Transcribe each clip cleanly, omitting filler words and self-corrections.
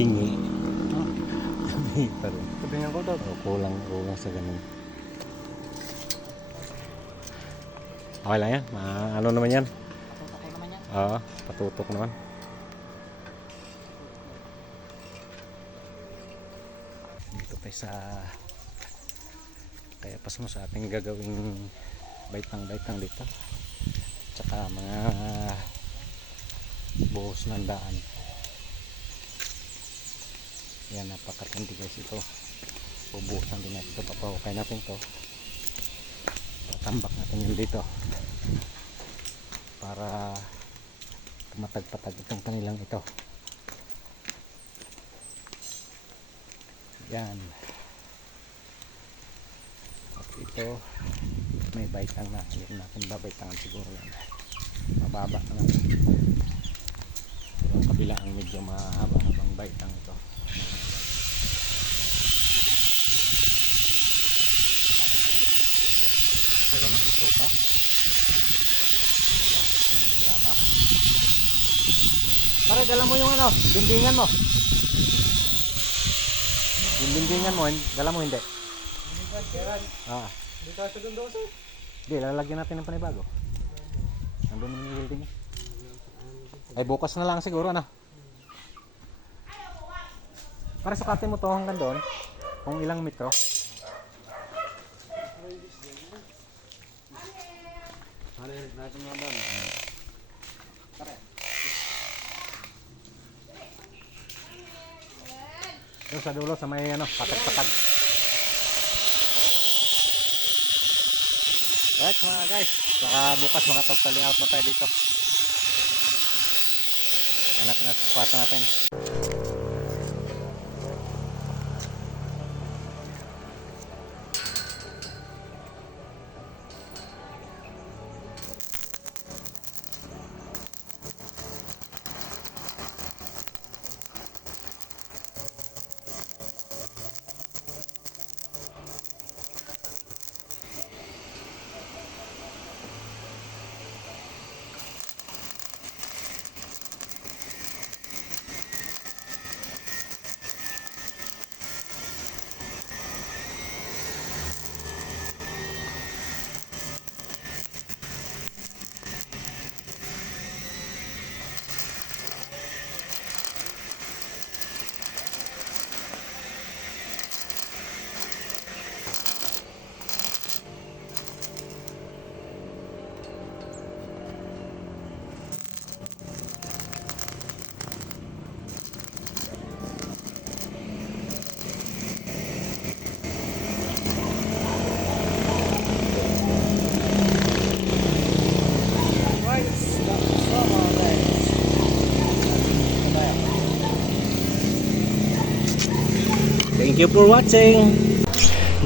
bingi. Ah, Bingi pa rin. tabingan ko daw. O, kulang sa ganun. Okay lang yan. Ano naman yan? Patutok ko naman yan. Oo, patutok naman. Dito tayo sa kaya pas mo sa ating gagawing baitang dito. Tsaka mga buhos ng daan. Yan, napakatindi guys ito. Bubuhusan din natin ito. Papahukay natin ito. Tambak natin yun dito para matagpatag itong kanilang ito. Yan. At ito may baitang na. Hindi natin babaitangan siguro yan. Mababa na lang. Yung kabila ang medyo mahaba ng baitang ito. Aga na ang tropa. Nagasok na ng graba. Pare, dala mo yung ano, dindingan mo. Yung dindingan mo, dala mo hindi. Hindi ka sa gandoso. Hindi, lalagyan natin ng panibago. Nandun yung welding. Ay, bukas na lang siguro, ano? Para sukatin mo to hanggang doon. Kung ilang metro. Natin mo doon. Doon sa dulo, sa may ano, patag-patag. Right mga guys, baka bukas makapagpaling out na tayo dito. Hanapin natin sa kwarto natin. Thank you for watching.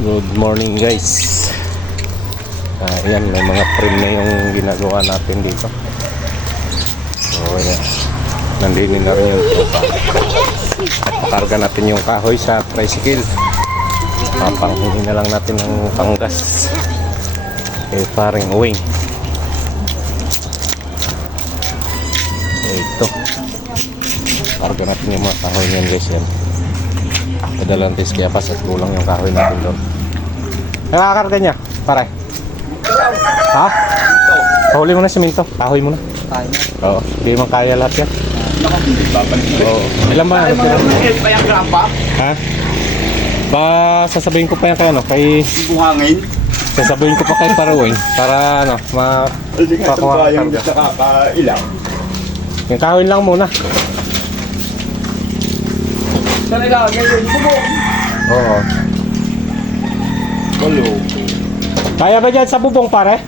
Good morning guys. Ayan, may mga frame na yung ginagawa natin dito. So ayan, nandini na rin yung tropa. At pakarga natin yung kahoy sa tricycle. Papanghingi na lang natin ng panggas. Paring uwing. Ito, karga natin yung mga kahoy niyan guys. Yan, Adalantis kaya pas at kulang yung kahoy natin doon. Nakakarga niya, pare? Ha? Pahuli mo na siminto, kahoy mo na. Tayo na. Oo, hindi man kaya lahat yan. Oo. Ilan ba? Payang grapa. Ha? Ba, sasabihin ko pa yan kay ano, kay... Buhangin. Sasabihin ko pa kay Parawin para ano, Pakuha yung nakakailang. yung kahoy lang muna. Talaga, ngayon bubong. Oo. Walo. Kaya ba dyan sa bubong pare?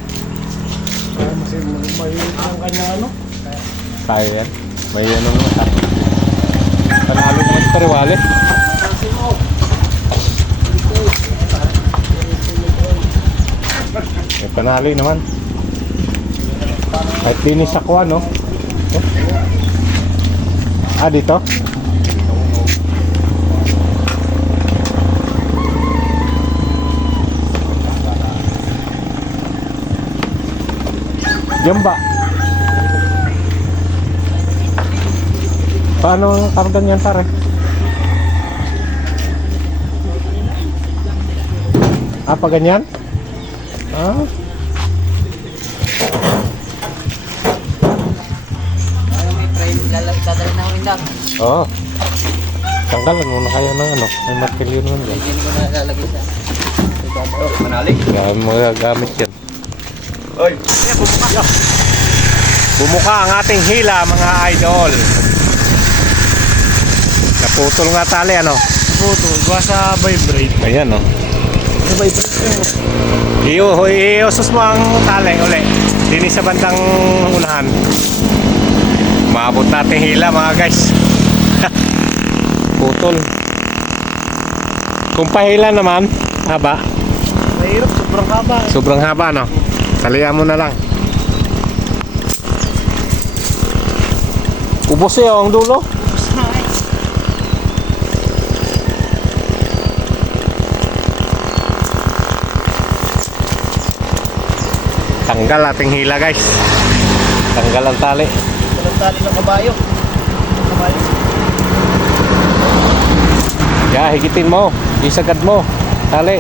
Kasi may ang kanya ano. Kaya yan. May ano naman ha. Panalo naman si Pariwali. May panalo naman. Kahit dinis ako ano. Ah, dito? Diyan ba? Paano ang kargan yan pare? Ah, pa ganyan? Ah. Ano may frame, dadali na rin lang. Oo. Tanggalan mo na kaya ng ano. May martilyo naman yan. Hindi ko na lalagay sa manalik. Kaya magagamit yan. Oy, bumuka. Bumuka ang ating hila mga idol. Naputol nga tali ano. Puto, gawa sa vibrate. Ayan oh. Sa vibrate yun. Iusos mo ang tali uli. Dini sa bandang unahan. Maabot natin hila mga guys. Putol. Kung pahila naman, haba. Mahirap, sobrang haba. Sobrang haba no. Talian mo na lang. Ubos eh ang dulo. Tanggal ating hila guys. Tanggal ang tali. Walang tali ng kabayo. Kabayo. Ya, higitin mo. Isagad mo. Tali.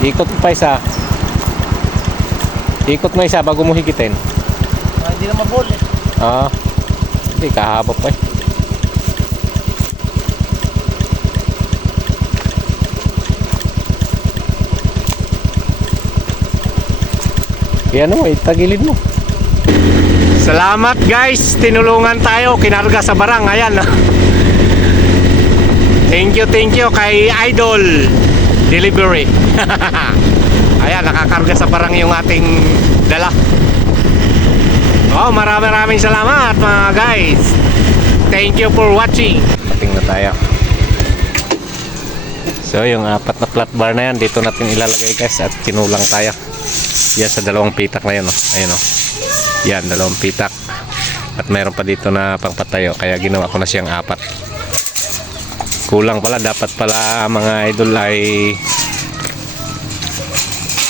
Ikot pa isa. Ikot mo isa bago mo higitin. Hindi na mabol eh. Ah. Hindi kahaba pa eh. Yan mo, itagilid mo. Salamat guys, tinulungan tayo, kinarga sa barang. Ayan. Thank you kay Idol Delivery. Ayan, nakakarga sa barang yung ating dala. Oh, maraming salamat mga guys. Thank you for watching. Pating na tayo. So, yung apat na flat bar na yan, dito natin ilalagay guys at kinulang tayo. Yan sa dalawang pitak na yun. Oh. Ayun oh. Yan, dalawang pitak. At mayroon pa dito na pangpatayo. Kaya ginawa ko na siyang apat. Kulang pala. Dapat pala mga idol ay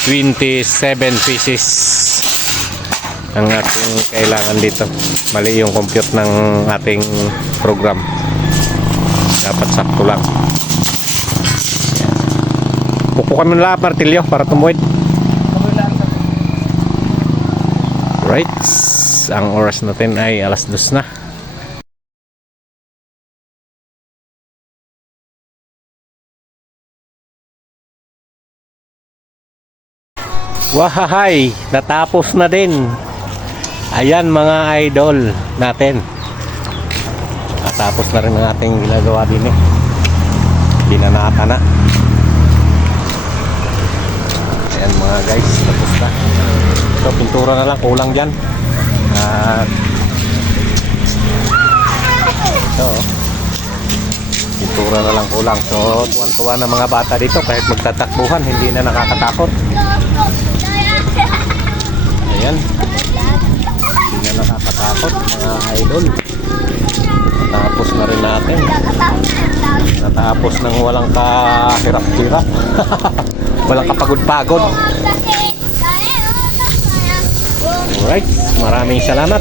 27 pieces ang ating kailangan dito. Mali yung compute ng ating program. Dapat sakto lang. Pupukan mo na lang martilyo para tumuwid. Right. Ang oras natin ay 2:00 na. Wahahay, natapos na din. Ayan mga idol natin. Natapos na rin ang ating ginagawa din eh. Binanata na. Ayan mga guys, tapos na. So pintura na lang, kulang dyan. Ito pintura na lang kulang. So tuwan-tuwa na mga bata dito kahit magtatakbuhan, hindi na nakakatakot. Ayan, hindi na nakakatakot mga idol. Natapos na rin natin. Natapos ng walang kahirap-hirap. Walang kapagod-pagod. Alright, maraming salamat.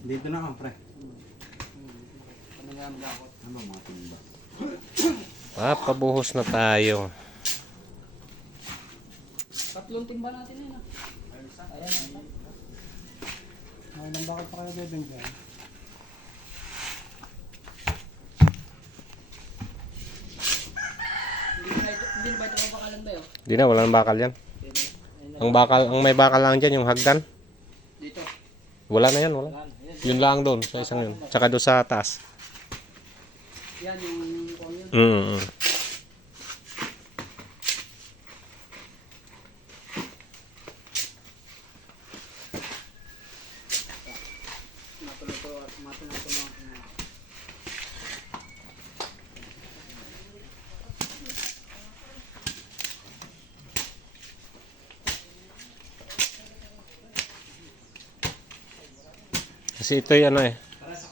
Dito na ako, pre. Papabuhos na tayo. Tatlong timba natin yun ah. Ay, nang bakit pa kayo bebeng dyan? Hindi na ba ito mabakalan ba yun? Di na, walang bakal yan. Ang may bakal lang dyan, yung hagdan. Dito. Wala na yan, wala. Yun lang doon, sa isang yun. Tsaka doon sa taas. Yan yung kung yun. Matulog. Kasi ito yung ano eh,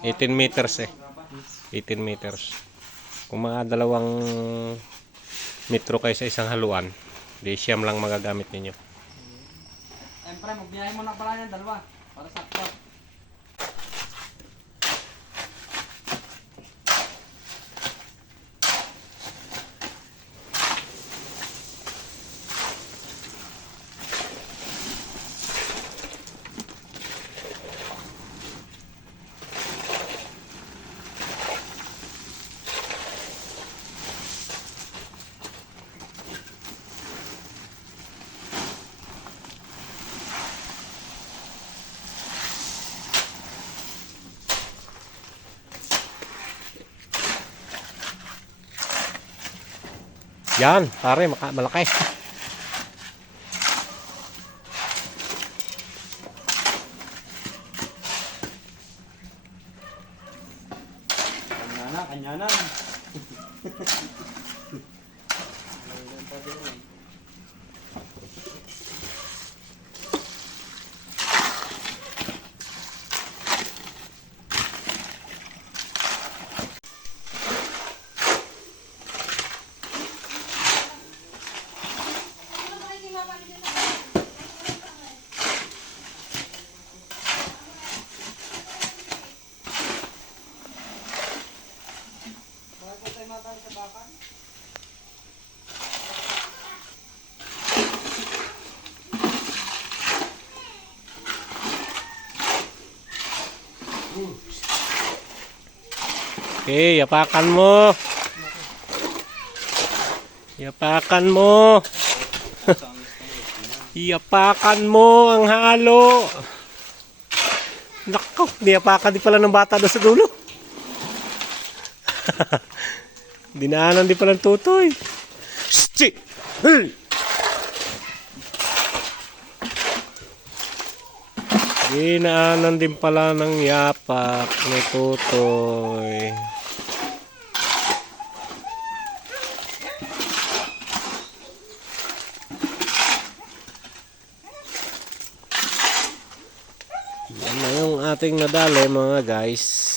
18 meters eh. 18 meters. Kung mga 2 metro kayo sa isang haluan, di siyam lang magagamit ninyo. Siyempre, magbiyahe mo na pala yan, dalawa. Para sakto. Yan, pare, malaki. Kanya na. Okay, yapakan mo. Yapakan mo. Yapakan mo ang halo. Nako, niyapakan din pala ng bata doon sa dulo. Dinaanan din pala ng tutoy. Shit! Hey! Dinaanan din pala ng yapak ni tutoy. Yan na yung ating nadali mga guys.